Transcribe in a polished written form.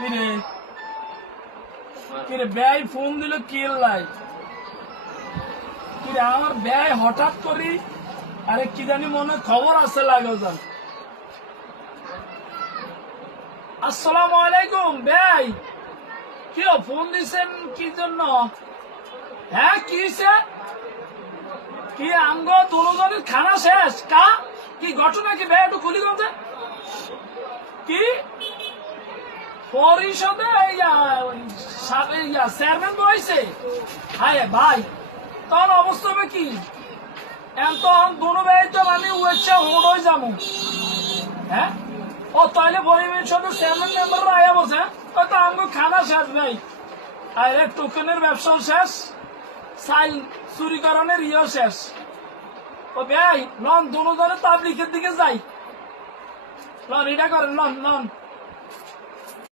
কিরে কিরে ব্যয় ফোন দিল কি লাই কিরে আমার ব্যয় হঠাৎ করি আরে কি জানি মনে খবর আছে লাগো জান। আসসালামু আলাইকুম ব্যয় কি ফোন দিছেন কি জন্য? হ্যাঁ কি হয়েছে? কি আঙ্গ দুজনের খানা শেষ কা কি ঘটনা কি ব্যয় একটু খুলি গেছে কি পরিষদে চেয়ারম্যান বইছে? হায় ভাই তখন অবস্থা হবে কি তখন দুনো ব্যয় তো মানে উচ্চা হয়ে যাবো। হ্যাঁ ও তাইলে পরিষদের চেয়ারম্যান মেম্বাররা আয়া বসে তো আমাকে খানা শেষ নেই আরে টোকেনের ব্যবসাও শেষ সাইল চুরিকরণের ইয়েও শেষ। ও ব্যয় লন দুজনের তাবলিকের দিকে যাই লন এটা করেন লন লন